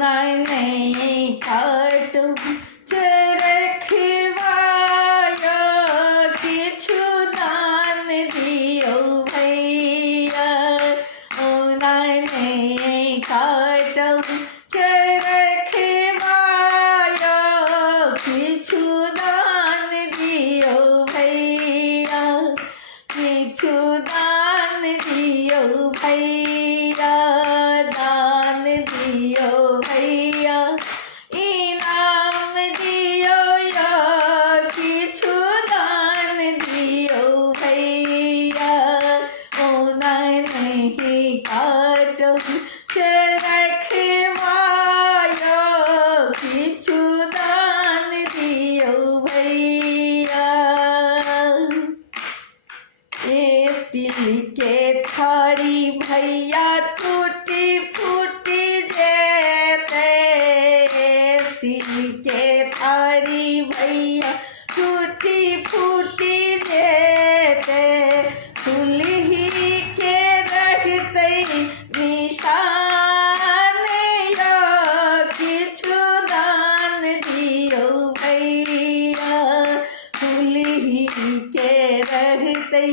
नहीं काटू रखवाया किछु दान दियो भैया ओ नहीं काटू रखवाया किछु दान दियो भैया किछु दान दियो भैया दान दियो भैया इनाम दियो या किछु दान दियो भैया ओ नहीं काटो रखवाया किछु दान दियो भैया स्टील के थारी भैया टूटी फूटी जेते स्टील के थारी भैया टूटी फूटी जेते फूलही के रहते निशान या किछु दान दियो भैया फूलही के रहते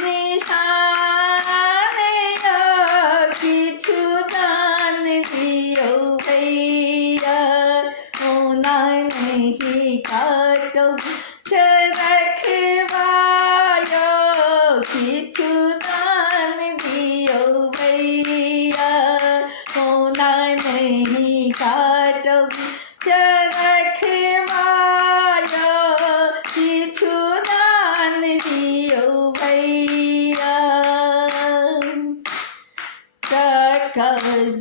निशान या किछु दान दियो भैया ओ नहीं काटो रखवाया किछु दान दियो भैया ओ नहीं काटो रखवाया किछु दान दियो भैया टका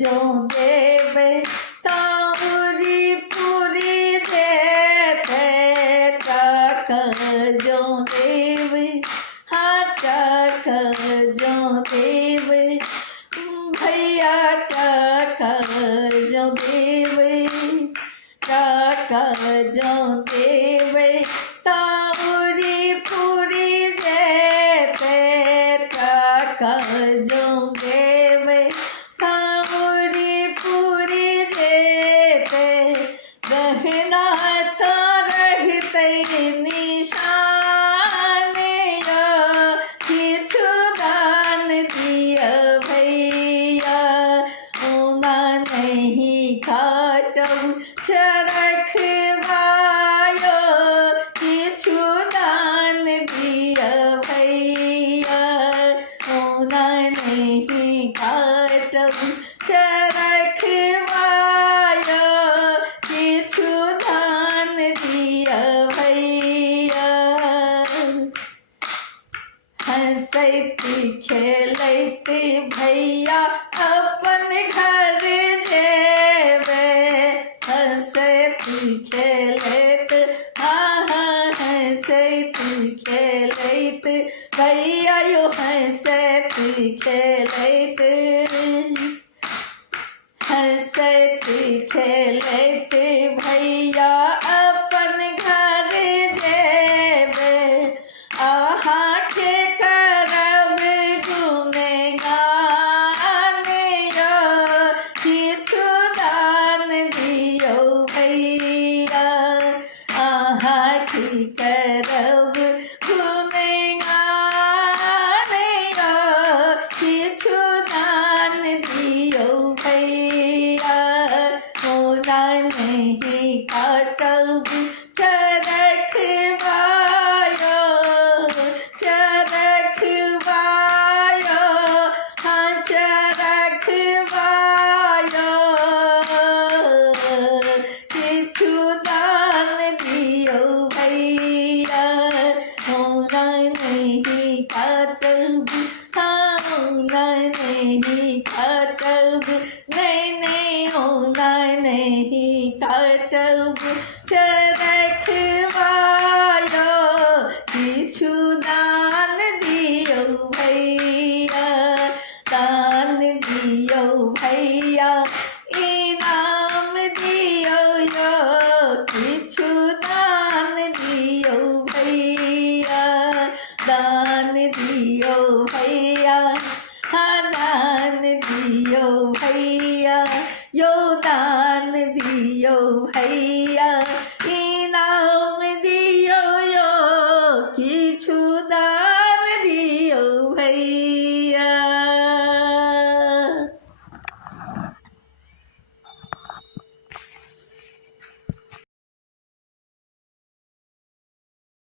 जो देवे ताउरी पूरी देते टका जो देवे हाँ टका जो देवे भैया टका जो देवे टका जो देवे ताउरी पूरी देते टका जो देवे ताउरी पूरी देते गहना तो रहते निशान या किछु दान दिया भैया ओ नहीं काटो रखवाया किछु दान दिया भैया ओ नहीं काटो रखवाया किछु दान दिया भैया हंसती खेलती भैया अपन घर जेबे हंसती खेलत हाँ हंसती खेलत भैया यो हंसती खेलत हंसती खेलत भैया अपन घर जेबे आहा के करब गुणगान या किछु दान दियो भैया आहा की करब गुणगान या किछु दान दियो भैया ओ नहीं काटब रखवाया रखवाया हाँ रखवाया किछु दान दियो भैया ओ नहीं काटब हाँ नहीं काटब नहीं ओ नहीं काटब रखवाया किछु दान दियो भैया दान दियो भैया इनाम दियो या किछु दान दियो भैया दान दियो भैया हाँ दान दियो भैया यो दान दियो भैया